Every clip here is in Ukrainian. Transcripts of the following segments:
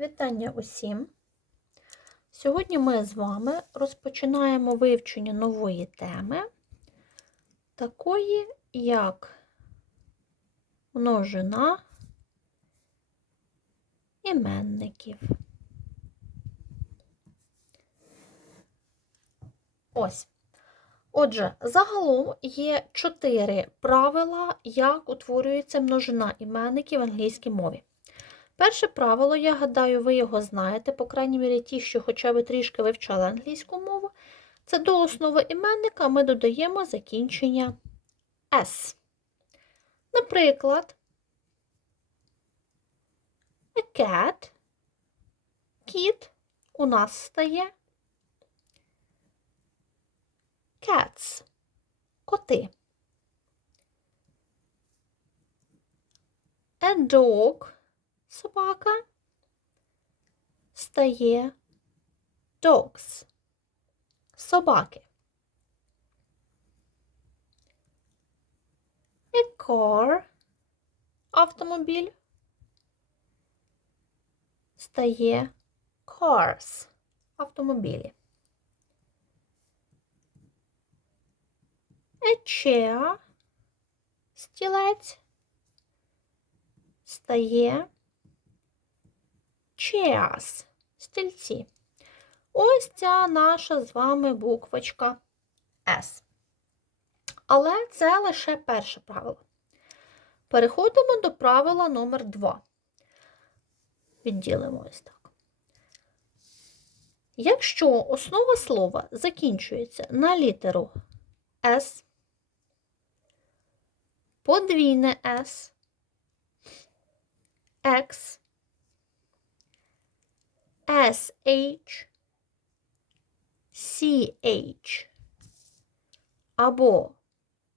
Вітання усім! Сьогодні ми з вами розпочинаємо вивчення нової теми, такої як множина іменників. Ось. Отже, загалом є чотири правила, як утворюється множина іменників в англійській мові. Перше правило, я гадаю, ви його знаєте, по крайній мірі ті, що хоча б трішки вивчали англійську мову, це до основи іменника ми додаємо закінчення S. Наприклад, a cat, кіт у нас стає cats, коти. A dog собака стає dogs, собаки. A car, автомобіль, стає cars, автомобілі. A chair, стілець, стає chairs, стільці. Ось ця наша з вами буквочка S. Але це лише перше правило. Переходимо до правила номер 2. Відділимо ось так. Якщо основа слова закінчується на літеру S, подвійне S, X, SH, CH або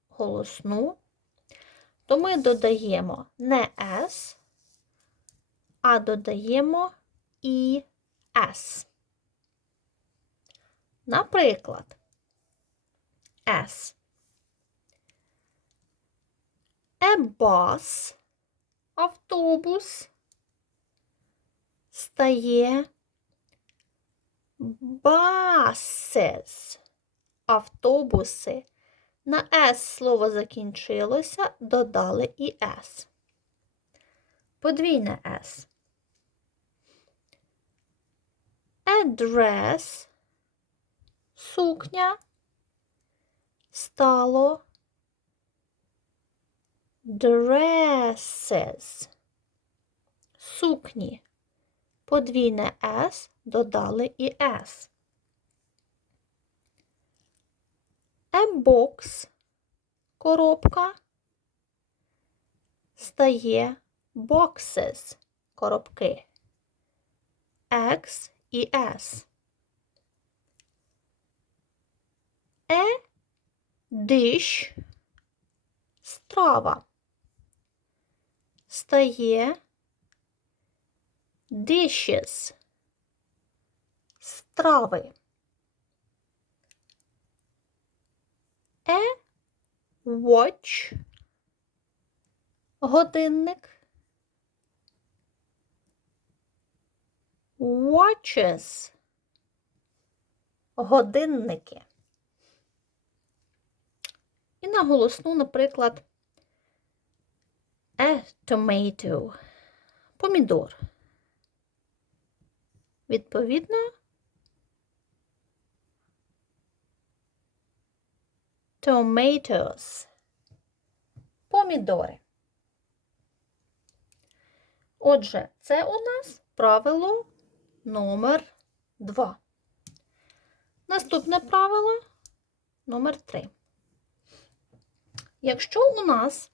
голосну, то ми додаємо не S, а додаємо ES. Наприклад, S. A bus, автобус, стає buses, автобуси. На S слово закінчилося, додали і S. Подвійне S. Address, сукня, стало dresses, сукні. Подвійне S додали і S. A box коробка стає boxes коробки. X і S. A dish страва стає dishes страви. A watch годинник. Watches годинники. І на голосну, наприклад, a tomato помідор. Відповідно, tomatoes. Помідори. Отже, це у нас правило номер 2. Наступне правило номер 3. Якщо у нас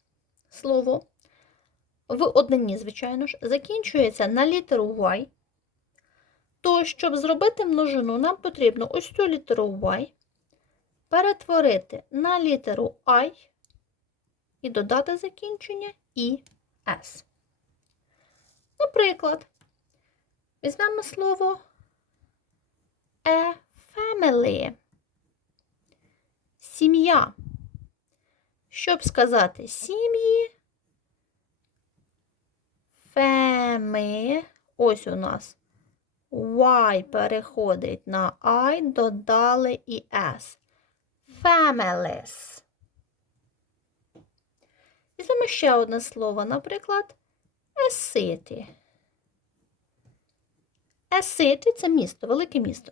слово в однині, звичайно ж, закінчується на літеру Y, то, щоб зробити множину, нам потрібно ось цю літеру Y перетворити на літеру I і додати закінчення і Наприклад, візьмемо слово a family. Сім'я. Щоб сказати сім'ї, family, ось у нас Y переходить на I, додали і S. Families. Візьмемо ще одне слово, наприклад, a city. A city – це місто, велике місто.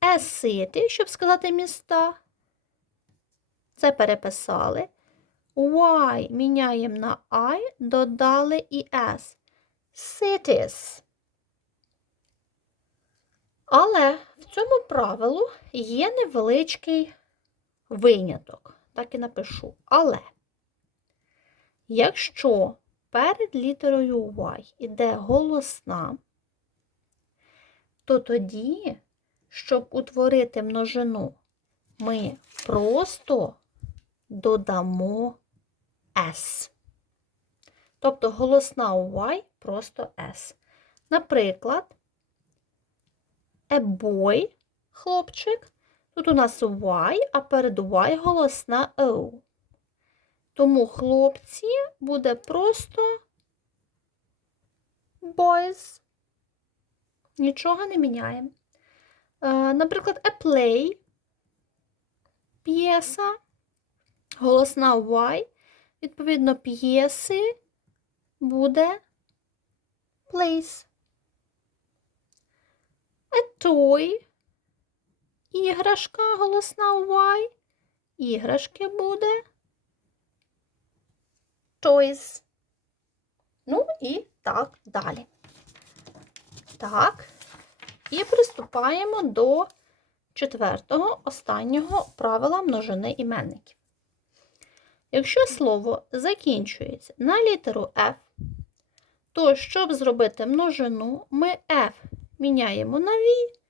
A city, щоб сказати міста, це переписали. Y міняємо на I, додали і S. Cities. Але в цьому правилу є невеличкий виняток. Так і напишу. Але якщо перед літерою Y іде голосна, то тоді, щоб утворити множину, ми просто додамо S. Тобто голосна Y просто S. Наприклад, a boy – хлопчик. Тут у нас Y, а перед Y голосна O. Тому хлопці буде просто boys. Нічого не міняємо. Е, Наприклад, a play – п'єса, голосна Y. Відповідно, п'єси буде plays. A toy – іграшка, голосна Y. Іграшки буде toys. Ну і так далі. Так. І приступаємо до четвертого, останнього правила множини іменників. Якщо слово закінчується на літеру F, то щоб зробити множину, ми F міняємо на V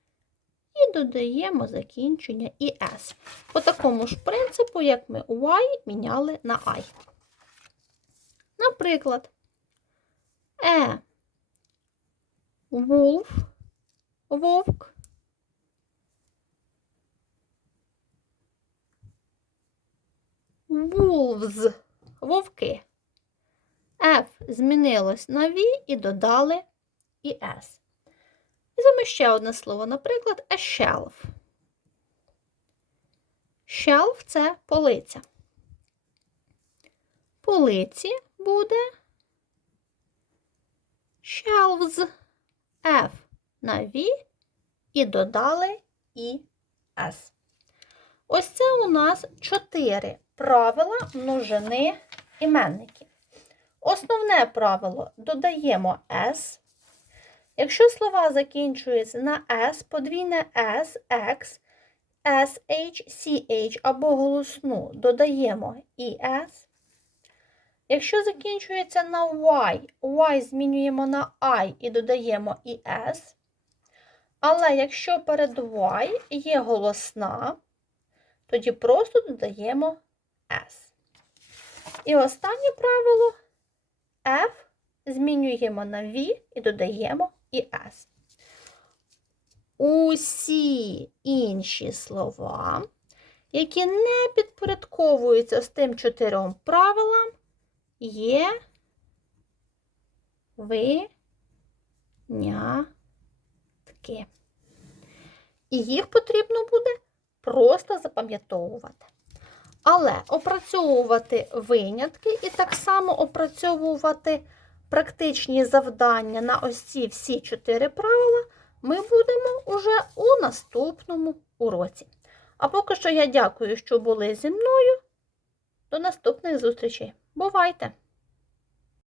і додаємо закінчення і S. По такому ж принципу, як ми Y міняли на I. Наприклад, E wolf – вовк. Wolves – вовки. F змінилось на V і додали і S. Візьмемо ще одне слово, наприклад, a shelf. Shelf – це полиця. Полиці буде shelves. F на V і додали і S. Ось це у нас чотири правила множини іменників. Основне правило додаємо S. Якщо слова закінчуються на S, подвійне S, X, SH, CH або голосну додаємо і S. Якщо закінчується на Y, Y змінюємо на I і додаємо і S. Але якщо перед Y є голосна, тоді просто додаємо S. І останнє правило F змінюємо на V і додаємо і S. Усі інші слова, які не підпорядковуються з тим чотирьом правилам, є винятки. І їх потрібно буде просто запам'ятовувати. Але опрацьовувати винятки і так само опрацьовувати практичні завдання на ось ці всі чотири правила ми будемо уже у наступному уроці. А поки що я дякую, що були зі мною. До наступних зустрічей! Бувайте!